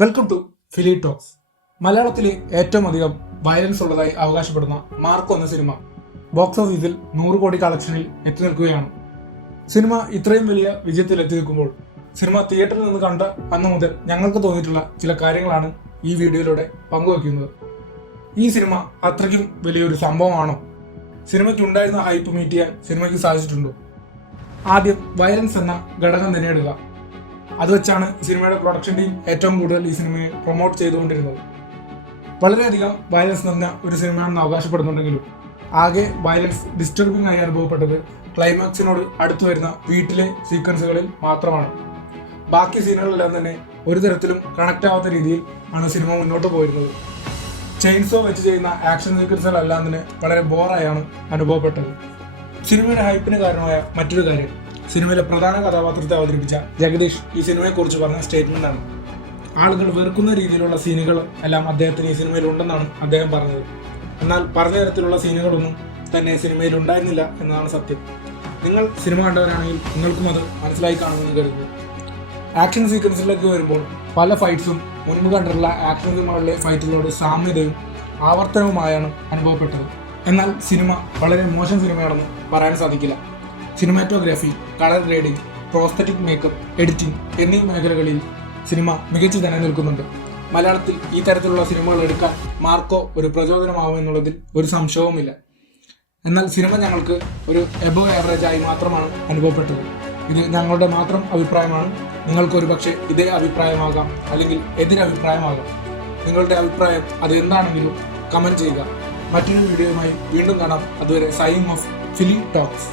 Welcome to ഫിലി talks. മലയാളത്തിലെ ഏറ്റവും അധികം വയലൻസ് ഉള്ളതായി അവകാശപ്പെടുന്ന മാർക്കോ എന്ന സിനിമ ബോക്സ് ഓഫീസിൽ 100 കോടി കളക്ഷനിൽ എത്തി നിൽക്കുകയാണ്. സിനിമ ഇത്രയും വലിയ വിജയത്തിൽ എത്തി നിൽക്കുമ്പോൾ സിനിമ തിയേറ്ററിൽ നിന്ന് കണ്ട അന്ന് മുതൽ ഞങ്ങൾക്ക് തോന്നിയിട്ടുള്ള ചില കാര്യങ്ങളാണ് ഈ വീഡിയോയിലൂടെ പങ്കുവയ്ക്കുന്നത്. ഈ സിനിമ അത്രയ്ക്കും വലിയൊരു സംഭവമാണോ? സിനിമയ്ക്ക് ഉണ്ടായിരുന്ന ഹൈപ്പ് മീറ്റ് ചെയ്യാൻ സിനിമയ്ക്ക് സാധിച്ചിട്ടുണ്ടോ? ആദ്യം വയലൻസ് എന്ന ഘടകം തന്നെ എടുക്കുക. അത് വെച്ചാണ് സിനിമയുടെ പ്രൊഡക്ഷൻ ടീം ഏറ്റവും കൂടുതൽ ഈ സിനിമയെ പ്രൊമോട്ട് ചെയ്തുകൊണ്ടിരുന്നത്. വളരെയധികം വയലൻസ് നിറഞ്ഞ ഒരു സിനിമയാണെന്ന് അവകാശപ്പെടുന്നുണ്ടെങ്കിലും ആകെ വയലൻസ് ഡിസ്റ്റർബിംഗ് ആയി അനുഭവപ്പെട്ടത് ക്ലൈമാക്സിനോട് അടുത്തു വരുന്ന വീട്ടിലെ സീക്വൻസുകളിൽ മാത്രമാണ്. ബാക്കി സീനുകളെല്ലാം തന്നെ ഒരു തരത്തിലും കണക്ട് ആവാത്ത രീതിയിൽ ആണ് സിനിമ മുന്നോട്ട് പോയിരുന്നത്. ചെയിൻസോ വെച്ച് ചെയ്യുന്ന ആക്ഷൻ സീക്വൻസുകളെല്ലാം തന്നെ വളരെ ബോറായാണ് അനുഭവപ്പെട്ടത്. സിനിമയുടെ ഹൈപ്പിന് കാരണമായ മറ്റൊരു കാര്യം സിനിമയിലെ പ്രധാന കഥാപാത്രത്തെ അവതരിപ്പിച്ച ജഗദീഷ് ഈ സിനിമയെക്കുറിച്ച് പറഞ്ഞ സ്റ്റേറ്റ്മെന്റ് ആണ്. ആളുകൾ വെറുക്കുന്ന രീതിയിലുള്ള സീനുകൾ എല്ലാം അദ്ദേഹത്തിന് ഈ സിനിമയിൽ ഉണ്ടെന്നാണ് അദ്ദേഹം പറഞ്ഞത്. എന്നാൽ പറഞ്ഞ തരത്തിലുള്ള സീനുകളൊന്നും തന്നെ സിനിമയിൽ ഉണ്ടായിരുന്നില്ല എന്നതാണ് സത്യം. നിങ്ങൾ സിനിമ കണ്ടവരാണെങ്കിൽ നിങ്ങൾക്കും അത് മനസ്സിലായി കാണുമെന്ന് കരുതുന്നു. ആക്ഷൻ സീക്വൻസിലേക്ക് വരുമ്പോൾ പല ഫൈറ്റ്സും മുൻപ് കണ്ടിട്ടുള്ള ആക്ഷൻ സിനിമകളിലെ ഫൈറ്റുകളോട് സാമ്യതയും ആവർത്തനവുമായാണ് അനുഭവപ്പെട്ടത്. എന്നാൽ സിനിമ വളരെ മോശം സിനിമയാണെന്ന് പറയാൻ സാധിക്കില്ല. Cinematography, colour grading, prosthetic makeup, editing എന്നീ മേഖലകളിൽ സിനിമ മികച്ചു തന്നെ നിൽക്കുന്നുണ്ട്. മലയാളത്തിൽ ഈ തരത്തിലുള്ള സിനിമകൾ എടുക്കാൻ മാർക്കോ ഒരു പ്രചോദനമാവുമെന്നുള്ളതിൽ ഒരു സംശയവുമില്ല. എന്നാൽ സിനിമ ഞങ്ങൾക്ക് ഒരു എബോവ് ആവറേജ് ആയി മാത്രമാണ് അനുഭവപ്പെട്ടത്. ഇത് ഞങ്ങളുടെ മാത്രം അഭിപ്രായമാണ്. നിങ്ങൾക്കൊരു പക്ഷേ ഇതേ അഭിപ്രായമാകാം, അല്ലെങ്കിൽ എതിരഭിപ്രായമാകാം. നിങ്ങളുടെ അഭിപ്രായം അത് എന്താണെങ്കിലും കമന്റ് ചെയ്യുക. മറ്റൊരു വീഡിയോയുമായി വീണ്ടും കാണാം. അതുവരെ സൈനിങ് ഓഫ് ഫിലി ടോക്സ്.